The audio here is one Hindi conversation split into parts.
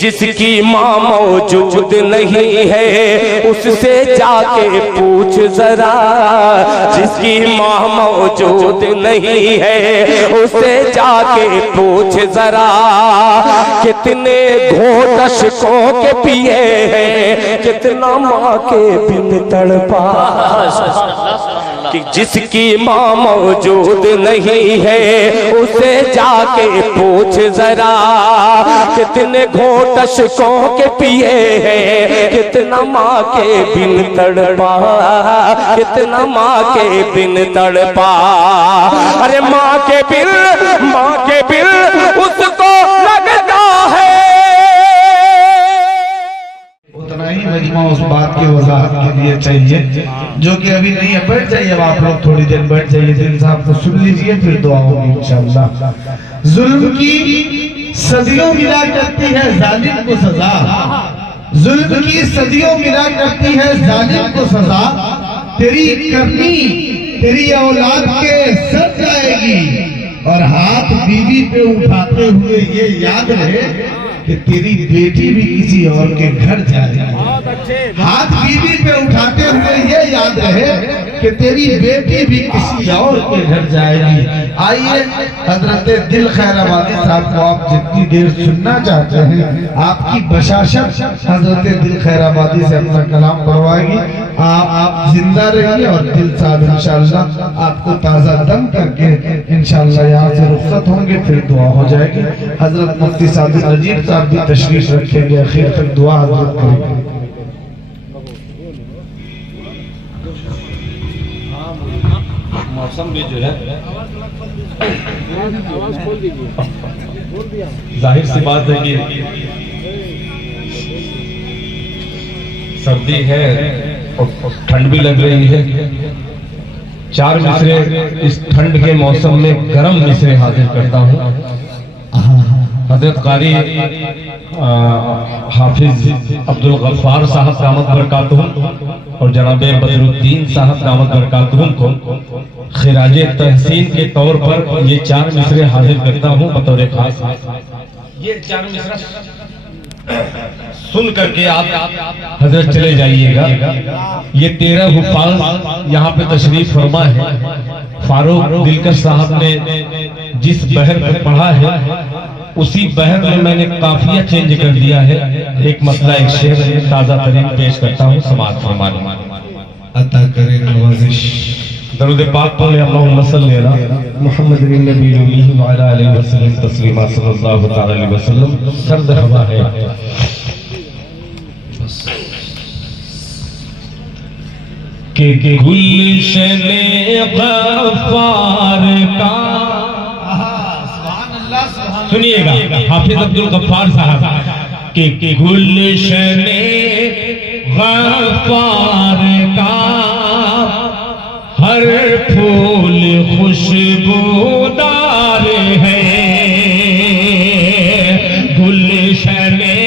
जिसकी माँ मौजूद नहीं है उससे जाके पूछ जरा, जिसकी माँ मौजूद नहीं है उससे जाके पूछ जरा, कितने घोट अश्कों के पिए हैं, कितना माँ के बिन तड़पा। कि जिसकी माँ मौजूद नहीं है उसे जाके पूछ जरा, कितने घोट अश्कों के पिए हैं, कितना माँ के बिन तड़पा, कितना माँ के बिन तड़पा। अरे माँ के बिन उसको लगता है। उतना ही मजमा उस बात की वजाहत के लिए चाहिए जो कि अभी नहीं है। बैठ जाइए, अब आप लोग थोड़ी देर बैठ जाइए, दिल साहब को सुन लीजिए, फिर दुआ होगी इंशाअल्लाह। जुल्म की सदियों मिला करती है जालिम को सजा, जुल्म की सदियों मिला करती है जालिम को सजा, तेरी करनी तेरी औलाद के सर जाएगी, और हाथ बीवी पे उठाते हुए ये याद रहे कि तेरी बेटी भी किसी और के घर जाएगी। हाथ बीवी पे उठाते हुए ये याद रहे कि तेरी बेटी भी किसी और के घर जाएगी। आइए हजरत दिल खैराबादी साहब को आप जितनी देर सुनना चाहते हैं, आपकी बशाशत हजरत दिल खैराबादी से अपना कलाम करवाएगी। आप जिंदा रहिए और दिल साहब इंशाअल्लाह आपको ताज़ा दम करके इंशाअल्लाह यहाँ से रुखसत होंगे, फिर दुआ हो जाएगी। हजरत मुफ्ती सादिक नजीर साहब भी तशरीफ रखेंगे, आखिर तक दुआ हजरत करेंगे। मौसम भी जो है जाहिर सी बात है कि सर्दी है और ठंड भी लग रही है। चार मिसरे इस ठंड के मौसम में गर्म मिसरे हाजिर करता हूँ। हजरत कारी हाफिज अब्दुल गफ्फार साहब दामत बरकातुहुम और जनाबे बदरुद्दीन साहब दामत बरकातुहुम को खिराजे तहसीन के तौर पर ये चार मिसरे हाजिर करता हूँ बतौर खास। ये चार मिसरा सुन करके आप हजरत चले जाइएगा। ये 13 हुफ़ाज़ यहाँ पे तशरीफ फरमा है। फारूक दिलकश साहब ने जिस बहर में पढ़ा है उसी बहर में मैंने काफिया चेंज कर दिया है। एक मसला एक शेर ताजा तरीन पेश करता हूँ, समाज फरमाने अता करे नवाजिश। दरूद पाक पढ़े अल्लाहुम्मा सल्ली अला मुहम्मद नबी व अला आलिहि वसल्लम तस्लीमा सल्लल्लाहु तआला अलैहि वसल्लम। सर्द हवा है के गुलशने गफ्फार का, सुनिएगा हाफिज अब्दुल गफ्फार साहब के गुलशने गफ्फार का हर फूल खुशबूदार है, गुलशने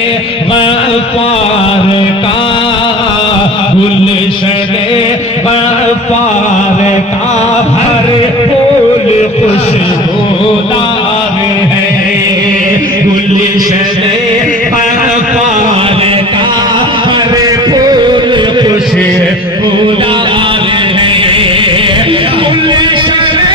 गफ्फार का, गुलशने गफ्फार का हर फूल खुशबूदार है, गुलशने गफ्फार का हर फूल खुशबूदार है, गुलशने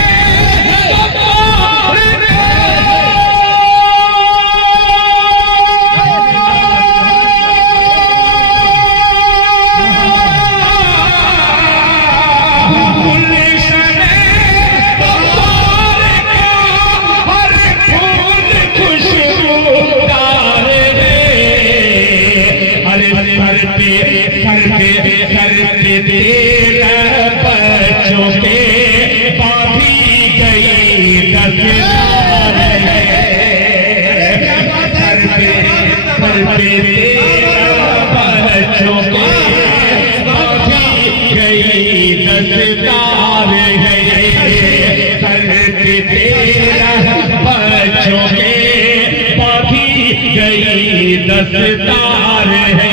दस्तार है।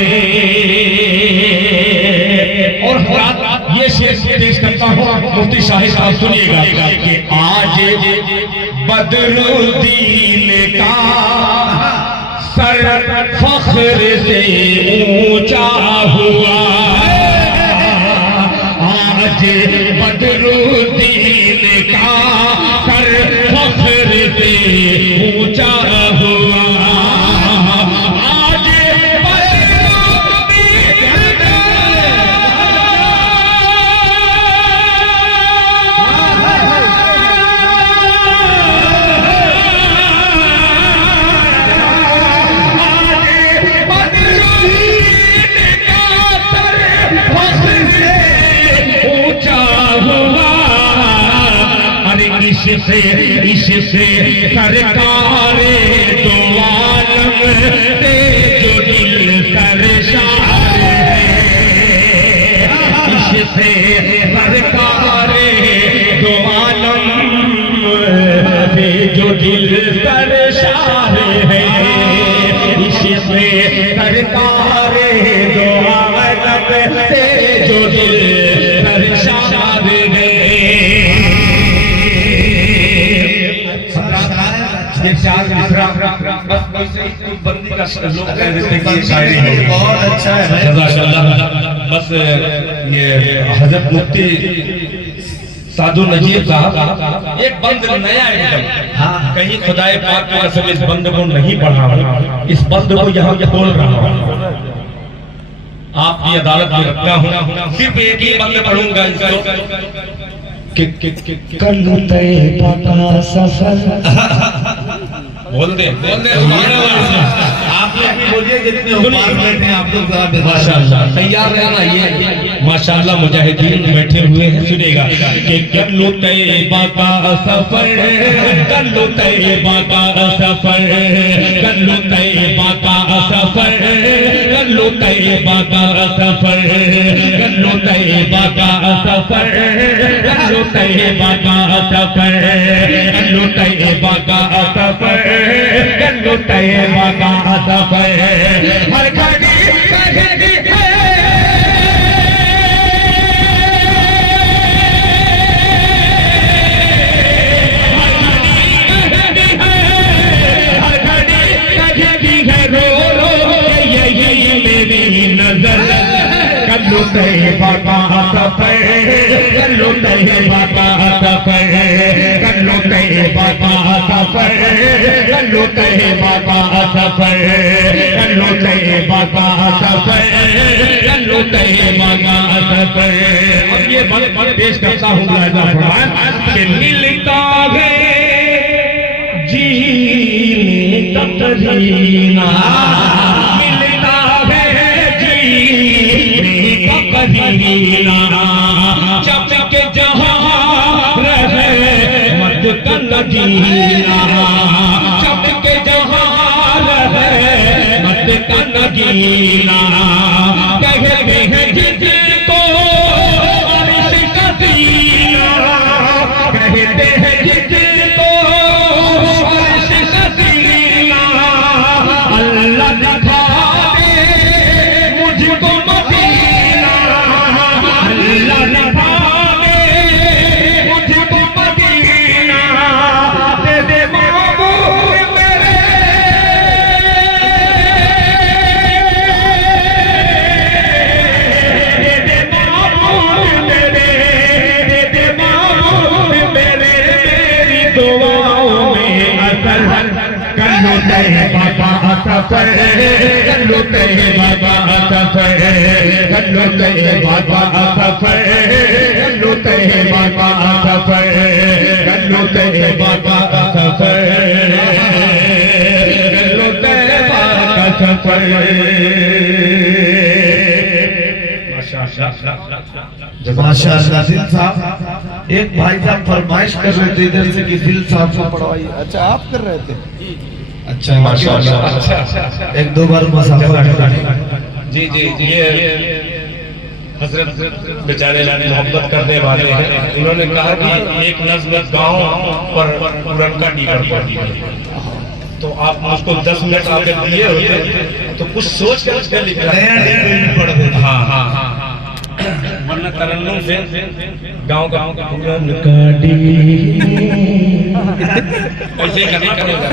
और ये शेर पेश करता हूँ मुफ्ती शाहिद साहब, सुनिएगा कि आज बदरुद्दीन का सर सर फख्र से ऊंचा हुआ, आज बदरुद्दीन का सर फख्र से ऊंचा हुआ, आज इससे सरकारे दो आलम दे जो दिल सरशार है, इससे सरकारे दो आलम दे जो दिल सरशार है, इससे सरकारे दो आलम दे जो दिल सरशार है। बंदी का लोग कह देते हैं कि ये शायरी है, बहुत अच्छा है। जज़ाकल्लाह। बस ये हजरत मुफ्ती साधु नजीब साहब एक बंद नया एकदम, कहीं खुदाए पाक की कसम इस बंद को नहीं पढ़ा हूं, इस बंद को यहाँ खोल रहा हूँ, आपकी अदालत में रखता हूँ, सिर्फ एक ही बंद पढ़ूंगा इसको। कल तैबा का सफर बोल दे आप लोग भी बोलिए, जितने उपास बैठे हैं आप लोग जरा माशाअल्लाह तैयार रहना। ये माशाअल्लाह मुजाहिदीन बैठे हुए हैं, सुनेगा कि कल्लो तैबा का सफर, कल्लो तैबा का सफर, कल्लो तैबा का सफर, कल्लो तैबा का सफर, कल्लो तैबा का सफर, कल्लो तैबा का सफर, कल्लो तैबा का सफर, कल्लो तैबा का सफर, हर घड़ी कल्लो तैबा का सफर, कल्लो तैबा का सफर, कल्लो तैबा का सफर, कल्लो तैबा का सफर, कल्लो तैबा का सफर, कल्लो तैबा का सफर। अब ये बंद पेश करता हूँ कि मिलता है जीने का करीना, मिलता है करीना, जब के जहाँ रहे मत का नगीना, जब के जहाँ रहे मत का नगीना, कहते हैं जिसको अर्श का सीना, कहते हैं जिसको अर्श का सीना, अल्लाह दिखा दे मुझको मदीना, अल्लाह दिखा दे मुझको मदीना, दे दे महबूब मेरे, दे दे महबूब मेरे, दे दे महबूब मेरे, तेरी दुआओं में असर, कल्लो तैबा का सफर, कल्लो तैबा का सफर, कल्लो तैबा का सफर, कल्लो तैबा का सफर, कल्लो तैबा का सफर, कल्लो तैबा का सफर। माशाअल्लाह। दिल साहब, एक भाई साहब फरमाइश कर रहे थे इधर से कि दिल साहब को पढ़वाइए। अच्छा, आप कर रहे थे? अच्छा माशाअल्लाह। एक दो बार मुसाफा जी जी, ये हजरत बेचारे मोहब्बत करने वाले हैं, उन्होंने कहा कि एक नज़्म गाँव पर पुरनका टीकर पढ़ दिया, तो आप मुझको 10 मिनट आगे दिए होते तो कुछ सोच कर लिखा। पढ़ देते। हाँ हाँ हाँ, वरना तरन्नुम से गांव का ऐसे ही करना पड़ेगा।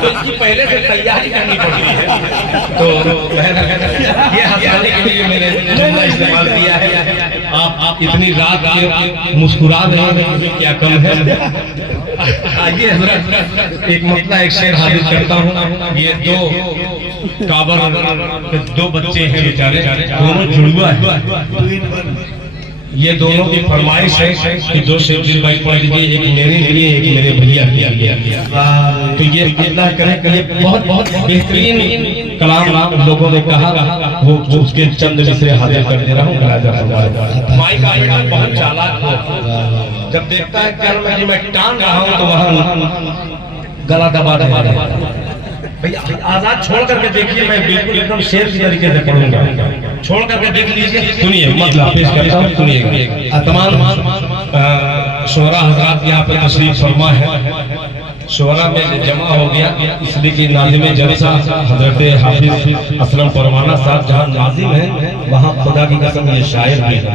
तो इसकी पहले से तैयारी करनी पड़ती है। तो ये हंसाने के लिए मैंने जुमला इस्तेमाल किया है। आप इतनी रात के मुस्कुरा रहे हैं, क्या कम है? आइए हजरत एक मतला एक शेर हाजिर करता हूँ। ये दो काबर के दो बच्चे हैं बेचारे, दोनों जुड़वा है। ये दोनों की फरमाइश है कि दो शेर दिल भाई पढ़ लीजिए, एक मेरे लिए एक मेरे भैया के। तो ये अल्लाह करे कहे बहुत बहुत बेहतरीन कलाम लोगों ने कहा, वो उसके चंद मिसरे हाजिर कर दे रहा हूँ। माई का बेटा बहुत चालाक हो, जब देखता है कि मैं टांग रहा हूँ तो वहाँ गला दबा भैया आजाद छोड़ करके देखिए, मैं बिल्कुल एकदम शेर की तरीके से पढ़ूंगा, छोड़ करके देख लीजिए। सुनिए मतलब पेश करता हूँ, सुनिएगा। तमाम शोरा हजरात यहाँ पे तशरीफ फरमा है, शोरा में जमा हो गया, इसलिए कि नाज़िम जलसा हजरत हाफिज असलम परवाना साहब जहाँ नाज़िम है वहाँ खुदा की कसम ये शायर भी है।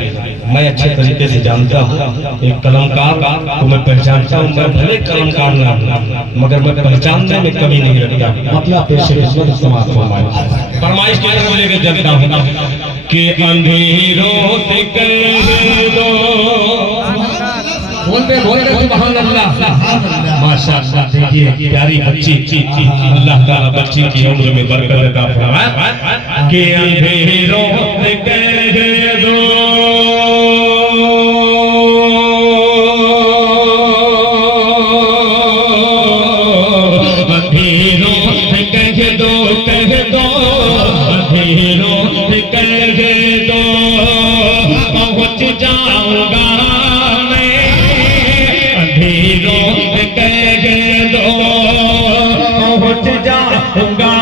मैं अच्छे तरीके से जानता हूँ, एक कलमकार को मैं पहचानता हूँ। मैं भले कलमकार ना हूँ मगर मैं पहचानने में कमी नहीं रखता। मतलब पेशे समाज फरमाइश के तरफ लेकर चलता हूँ कि अंधेरों से कह दो बोल रहे सुभान अल्लाह माशाअल्लाह। देखिए प्यारी बच्ची, अल्लाह ताला बच्ची की उम्र में बरकत अता फरमाए कि अंधेरों से कह दो पहुंच जाऊंगा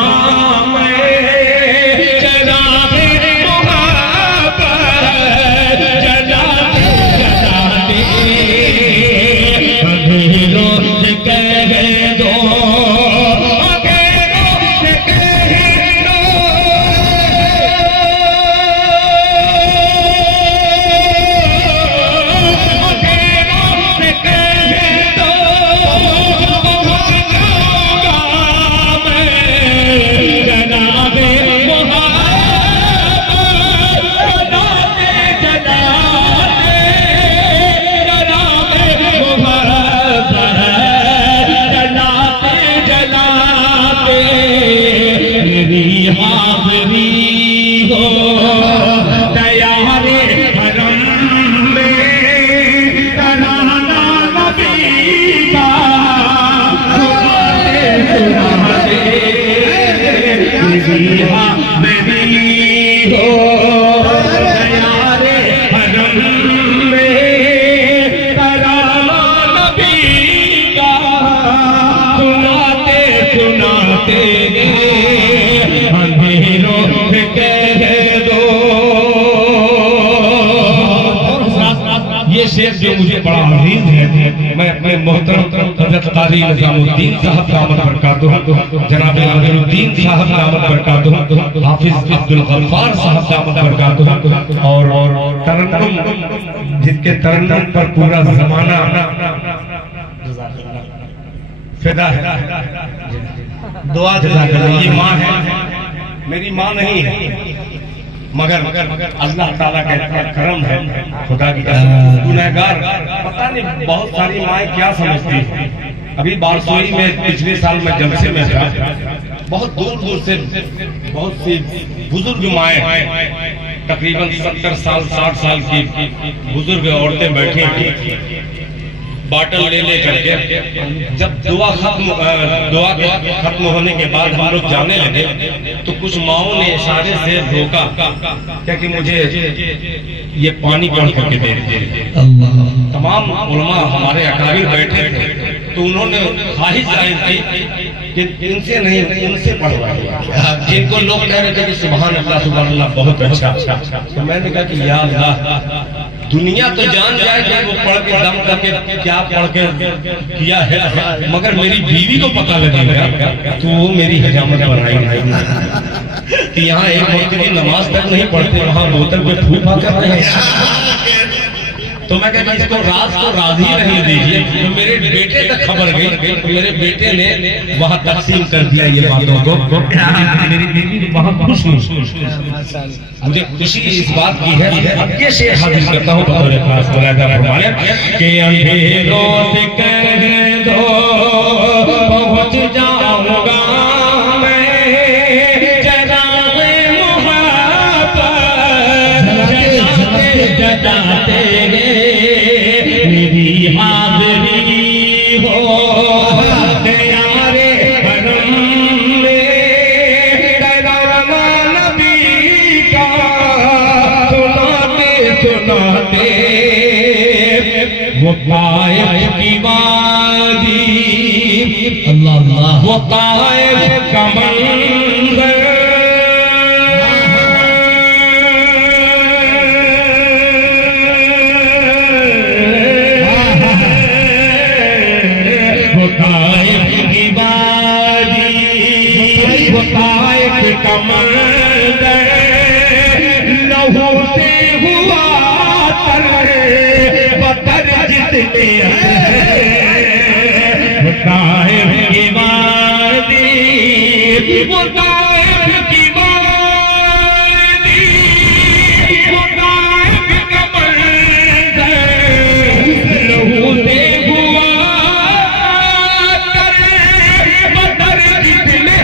जो मुझे बड़ा अजीज है, मैं अपने मोहतरम हज़रत क़ाज़ी निज़ामुद्दीन साहब दामत बरकातुहू, जनाब अमीरुद्दीन साहब दामत बरकातुहू, हाफिज अब्दुल गफ्फार साहब दामत बरकातुहू और तरन्नुम जिनके तरन्नुम पर पूरा ज़माना फिदा है। दुआ जज़ाकल्लाह। ये माँ है, मेरी माँ नहीं है मगर अल्लाह ताला का इतना करम है, खुदा की कसम। गुनहगार पता नहीं बहुत सारी माएँ क्या समझती है। अभी बारसोई में पिछले साल में जलसे में था, बहुत दूर दूर से बहुत सी बुजुर्ग माएँ तकरीबन 70 साल 60 साल की बुजुर्ग औरतें बैठी थी, बाटल ले करके। जब दुआ खत्म होने के बाद हम लोग जाने लगे तो कुछ माओं ने इशारे से रोका, क्या कि मुझे ये पानी भर करके दे दीजिए। तमाम उलमा हमारे अकाबिर बैठे थे तो उन्होंने ख्वाहिश जाहिर की कि इनसे नहीं इनसे पढ़वाइए, जिनको लोग कह रहे थे कि सुभान अल्लाह बहुत अच्छा। तो मैंने कहा कि या अल्लाह, दुनिया तो जान जाए कि वो पढ़ के दम करके क्या पढ़ के किया है, मगर मेरी बीवी को पता लगेगा तो वो मेरी हजामत बनाई। कि यहाँ एक वक्त की नमाज तक नहीं पढ़ते, वहाँ बोतल पे फूफा कर रहे हैं। तो मैं कहता इसको राज ही रहने दीजिए। तो मेरे बेटे तक खबर गई, तो मेरे बेटे ने वहाँ तकसीम कर दिया ये बातों को। मेरी बीवी वहाँ खुश हुई। मुझे खुशी इस बात की है। अब ये शेर हाजिर करता हूँ बतौर खास मुलाहिजा फरमाएं कि अंधेरों से कह दो पहुँच जाऊंगा मैं, जलावे मोहब्बत जलाते मेरी हाज़री हो यारे हरम में, कलाम नबी का सुनाते सुनाते वो कायम की वादी, अल्लाह अल्लाह, वो कायम का मंज़र, लहू से हुआ तर बतर जितने कायम की वादी, वो कायम की वादी, वो कायम का मंज़र, लहू से हुआ तर बतर जितने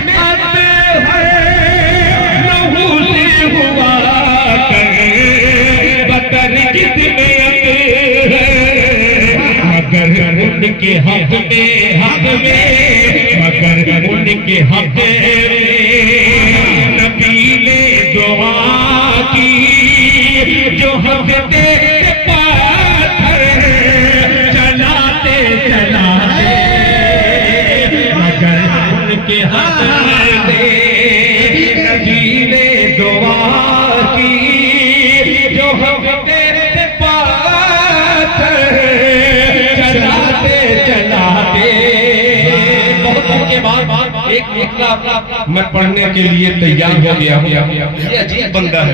उनके हक में मगर उनके हक में नबी ने दुआ की, जो हक दे पाथर चलाते चलाते, मगर उनके हक में नबी ने दुआ की, जो हक दे चलाते। बहुत के बाद एक मैं पढ़ने के लिए तैयार हो गया हूँ। ये अजीब बंदा है,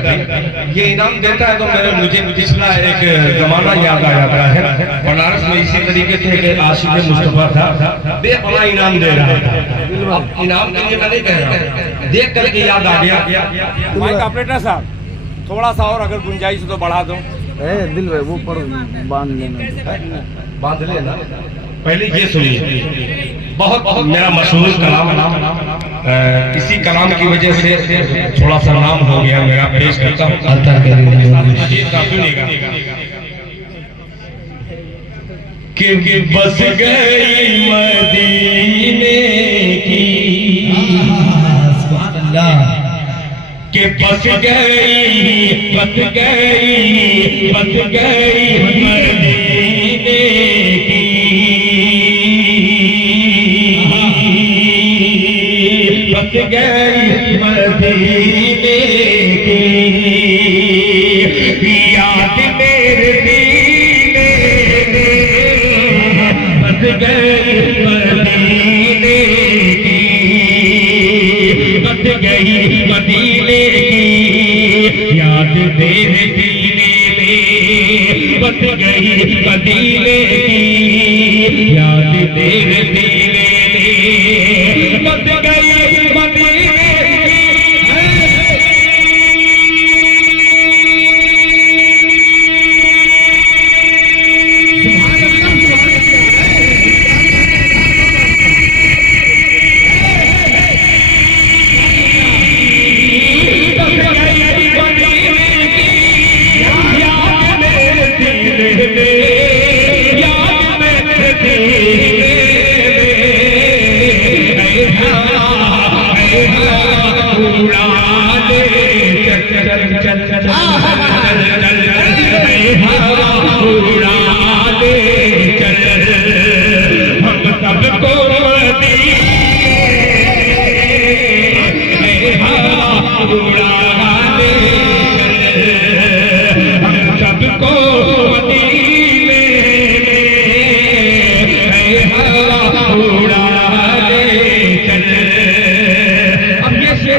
ये इनाम देता है तो मुझे पिछला एक जमाना याद आ जाता है। बनारस में इसी तरीके से एक आशिक मुस्तफा था, बेपनाह इनाम दे रहा था। इनाम के लिए मैं नहीं कह रहा हूँ, देख करके याद आ गया। माइक ऑपरेटर साहब थोड़ा सा और अगर गुंजाइश हो तो बढ़ा दो। दिल में वो पर बांध लेना, बांध लेना। पहले ये सुनिए, बहुत मेरा मशहूर कलाम, इसी कलाम की वजह से थोड़ा सा नाम हो गया मेरा, पेश करता हूँ। कि बस गई मदीने की, कि बस गई मदीने की, बस गई मदीने की, याद मेरे सीने में बस गई मदीने की, बस गई मदीने की, याद मेरे सीने में बस गई मदीने की, याद मेरे सीने में बस गई मदीने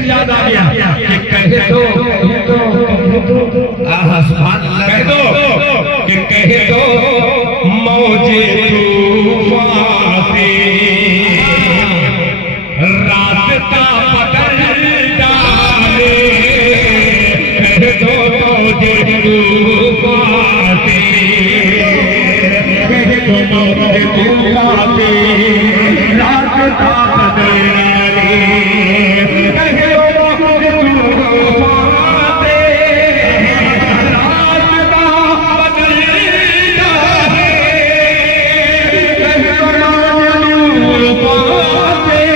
याद आ गया कह दो आहा सुभान अल्लाह कह दो कि कह दो मौजे तूफान से रास्ता बदल डाले कह दो मौजे तूफान से कह दो मौजे तूफान से रास्ता बदल डाले कह दो मौजे तूफान से रास्ता बदल डाले कह दो मौजे तूफान से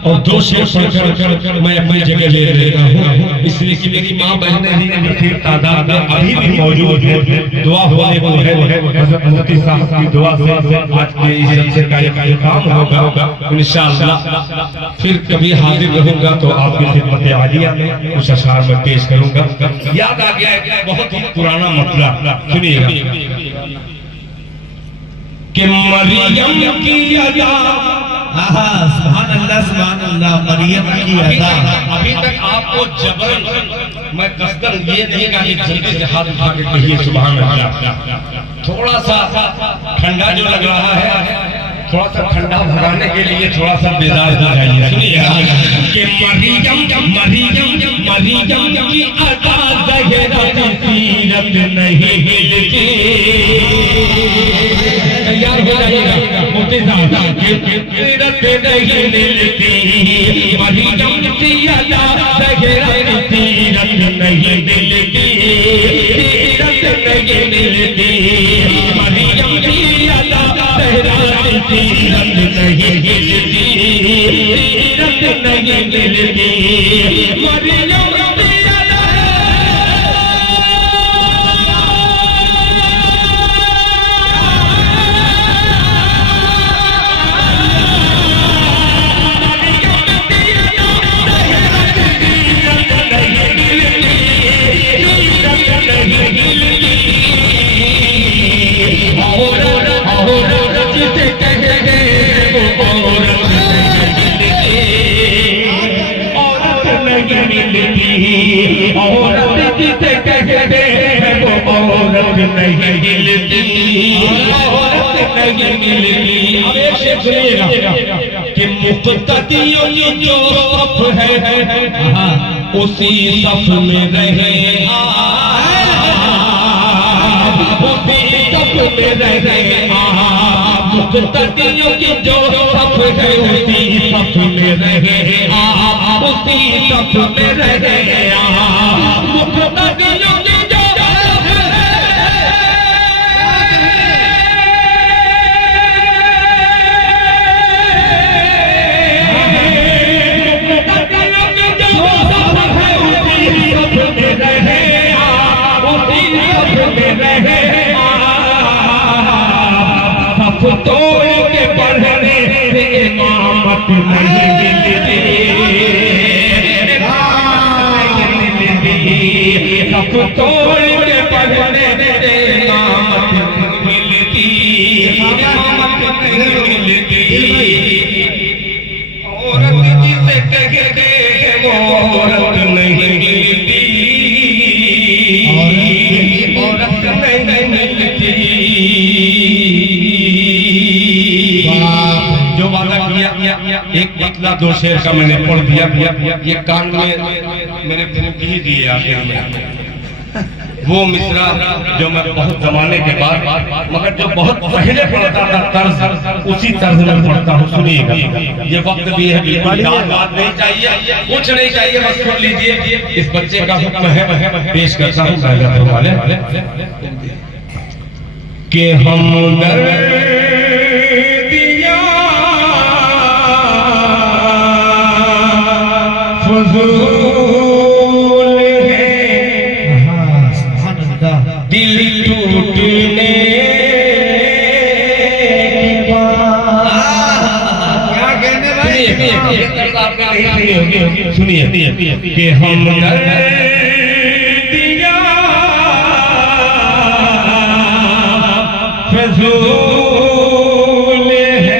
और दो शेर पढ़कर मैं अपनी जगह ले लेता हूँ, इसलिए कि मेरी माँ बहनें भी कसीर तादाद में अभी भी मौजूद है। दुआ होने को है हज़रत मुफ्ती साहब की दुआ से आज के इस जलसे का ये काम होगा इंशाअल्लाह। फिर कभी हाजिर रहूंगा तो आपकी खिदमत आलिया में कुछ अशआर में पेश करूंगा। याद आ गया है बहुत ही पुराना मसला, सुनिएगा कि मरियम की अदा सुभान अल्लाह मरियम की अदा। अभी तक आपको जबरन मैं कसकर ये नहीं कहा कि जल्दी से हाथ उठा के कहिए सुभान अल्लाह। थोड़ा सा ठंडा जो लग रहा है, थोड़ा सा ठंडा भगाने के लिए थोड़ा सा बेदार हो जाइए। सुनिएगा कि मरियम की अदा ज़हरा की सीरत नहीं हिलती। तैयार हो जाइएगा मुफ्ती साहब, सीरत नहीं मिलती मरियम की अदा ज़हरा की सीरत नहीं मिलती, सीरत नहीं मिलती मरियम की अदा ज़हरा की सीरत नहीं मिलती, सीरत नहीं मिलती मरियम औरत जिसे कहते हैं वो औरत नहीं मिलती, औरत नहीं मिलती। अब एक शेर सुनिएगा कि मुक़्तदियों की जो सफ है उसी सफ में रहे आप, उसी सफ में रहे आप। मुक़्तदियों की जो सफ है उसी सफ में रहे आप, उसी सफ में रहे आप। मुक़्तदियों की जो तोड़ के पढ़ने से इमामत नहीं मिलती, सब तोड़ के पढ़ने से इमामत नहीं मिलती, इमामत नहीं मिलती। औरत जिसे कहते हैं वो औरत नहीं मिलती, औरत नहीं मिलती। जो वादा किया एक मतलब दो शेर का मैंने पढ़ दिया, ये कान में मेरे फिर भी दिए आखिर में वो मिसरा जो मैं बहुत जमाने के बाद मगर जो बहुत पहले पढ़ता था तर्ज, उसी तर्ज में पढ़ता हूँ। सुनिएगा, ये वक्त भी है, बिल्कुल बात नहीं चाहिए, कुछ नहीं चाहिए, बस सुन लीजिए। इस बच्चे का हुक्म है, पेश करता हूँ वाले कि हम दिया फजूल है, दिल टूटने के बाद। क्या कहने भाई? सुनिए कि हम दिया फजूल है,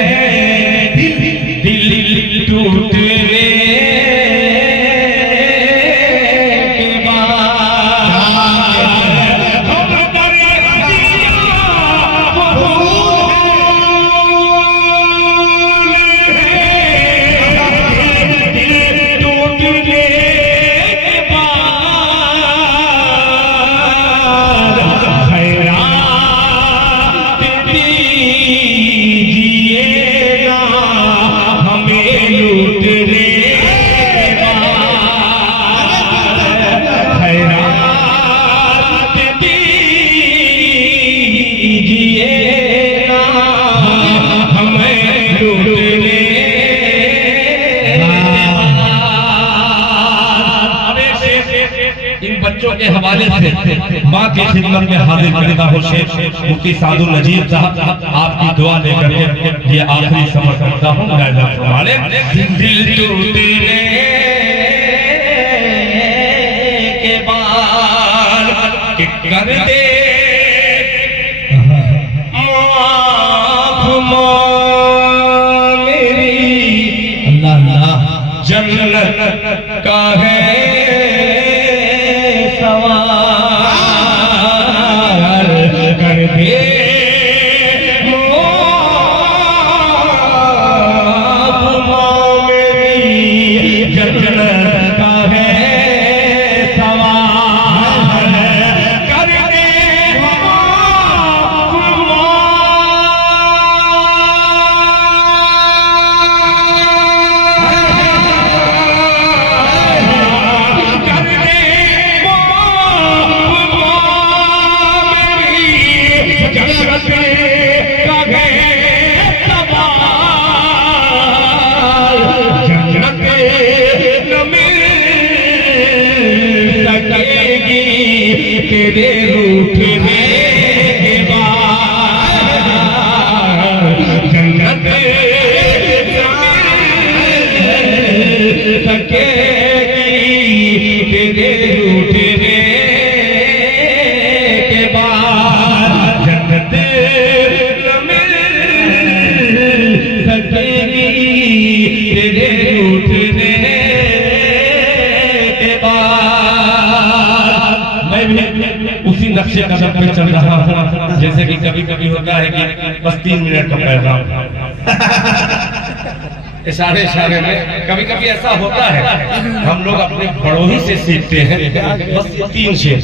दिल टूटने के हवाले से माँ की खिदमत में हाजिर करता हूँ शेख मुफ्ती सादुल नजीब साहब, आपकी दुआ लेकर ये आखिरी समर करता हूँ। दिल टूटने के बाद कर दे माफ मेरी, अल्लाह जन्नत का है कर दे मेरी, जन्नत का है सवाल, कर दे तेरे रूठने के बाद जन्नत सकेगी, तेरे रूठने के बाद जन्नत मिल सकेगी, तेरे रूठने के बाद। मैं भी उसी नक्शे कदम पे चल रहा हूँ, जैसे कि कभी कभी होता है कि बस 3 मिनट का पैगाम इशारे इशारे में, कभी कभी ऐसा होता है हम लोग अपने बड़ों ही से सीखते हैं, बस 3 शेर,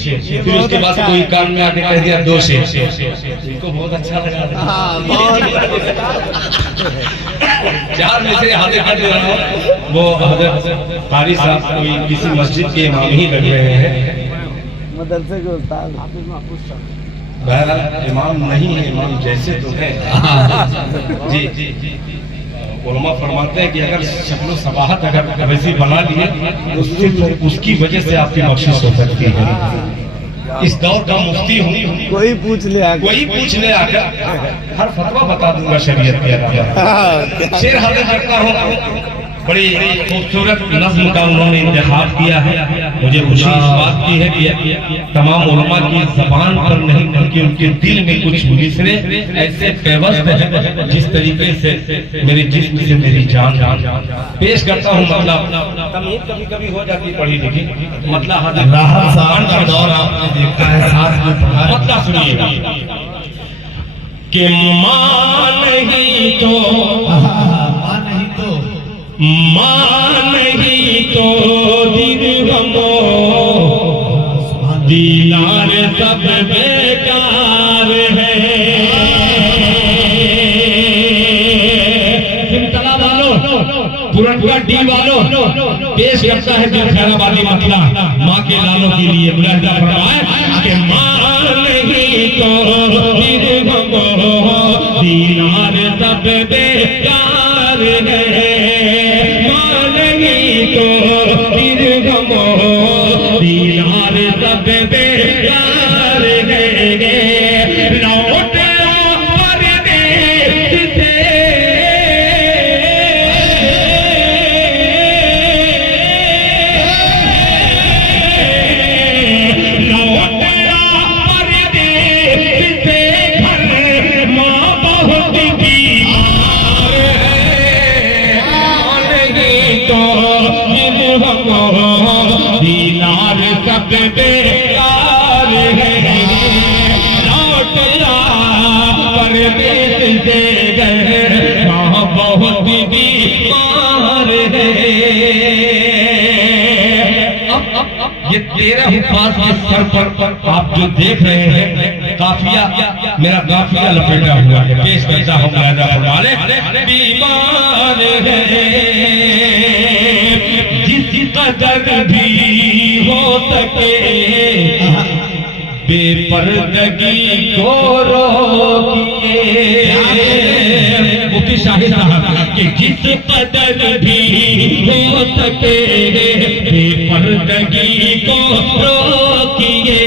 फिर उसके बाद कोई कान में आके कह दिया 2 शेर, इनको बहुत अच्छा लगा। 4 में से हाजिर कर दे रहा हूँ। वो हज़रत कारी साहब कोई किसी मस्जिद के इमाम ही लग रहे हैं, मदरसे के उस्ताद। बहरहाल इमाम नहीं है, इमाम जैसे तो है। जी जी जी, उलमा फरमाते हैं कि अगर शक्ल सबाहत अगर वैसी बना लिए तो सिर्फ उसकी वजह से आपकी बख्शिश हो सकती है। इस दौर का मुफ्ती हूँ, कोई पूछ ले आकर, कोई पूछ ले आकर हर फतवा बता दूंगा शरीयत के अलावा। शेर हाजिर करता हूँ, बड़ी खूबसूरत नज़्म का उन्होंने इंतखाब किया है। मुझे खुशी इस बात की है कि तमाम उलमा की ज़बान पर नहीं बल्कि उनके दिल में कुछ मिसरे ऐसे पेवस्त हैं जिस तरीके से मेरे जिस्म से मेरी जान पेश करता हूँ। मतलब कभी कभी हो जाती पढ़ी लिखी, मतलब का दौर आपने देखा है, साथ में मतलब सुनिएगा कि माँ नहीं तो दिल गमो दीदार पुरनका डी वालों पेश करता है दिल खैराबादी मतला माँ के लालों के लिए। मुलाहिजा फरमाए कि माँ नहीं तो फिर हमको दीनार सब बेकार है, माँ नहीं तो फिर हमको दीनार सब बेकार है। लौट दीनार सब बेकार है, लौट जा परदेश से गए वहाँ बहुत बीमार है। ये 13 हुफ़ाज़ के सर पर आप जो देख रहे हैं काफिया, मेरा काफिया लपेटा हुआ है। पेश करता हूँ मुलाहिजा फरमाए बीमार है, जिस कदर भी हो सके बेपर्दगी को रोकिए। मुफ्ती शाहिद साहब कि जिस कदर भी हो सके बेपर्दगी को रोकिए,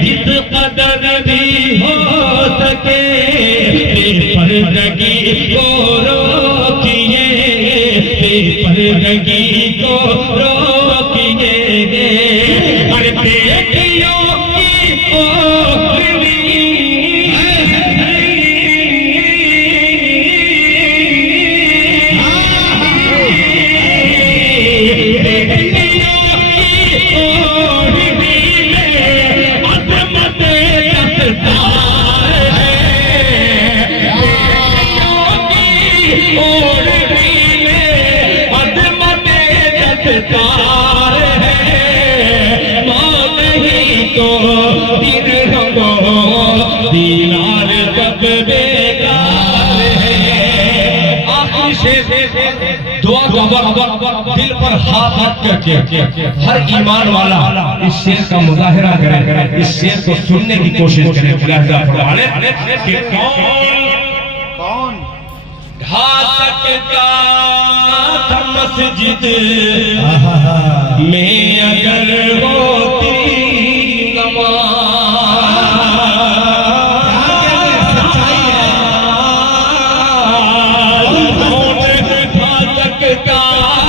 जिस कदर भी हो सके बेपर्दगी को रोकिए, बेपर्दगी को रोकिए। अरे बेटियों की ओखली तार है, माँ नहीं तो फिर हमको दीनार सब बेकार है। आखिर से दुआ दिल पर हाथ रख करके हर ईमान वाला इस शेर का मुजाहिरा करे, इस शेर को सुनने की कोशिश करे। मुलाहिजा फरमाए कि कौन ढा सकता था मस्जिद में अगर होती नमाज़, कौन ढा सकता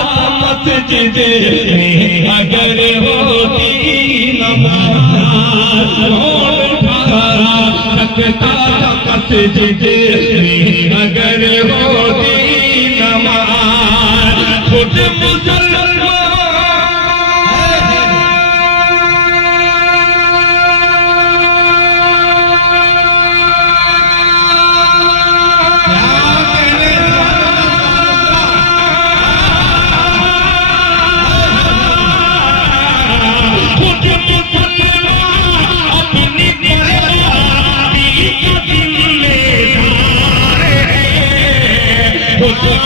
था मस्जिद में अगर होती नमाज़, कौन ढा सकता था मस्जिद में अगर होती नमाज़। खुद मुसलमान बहुत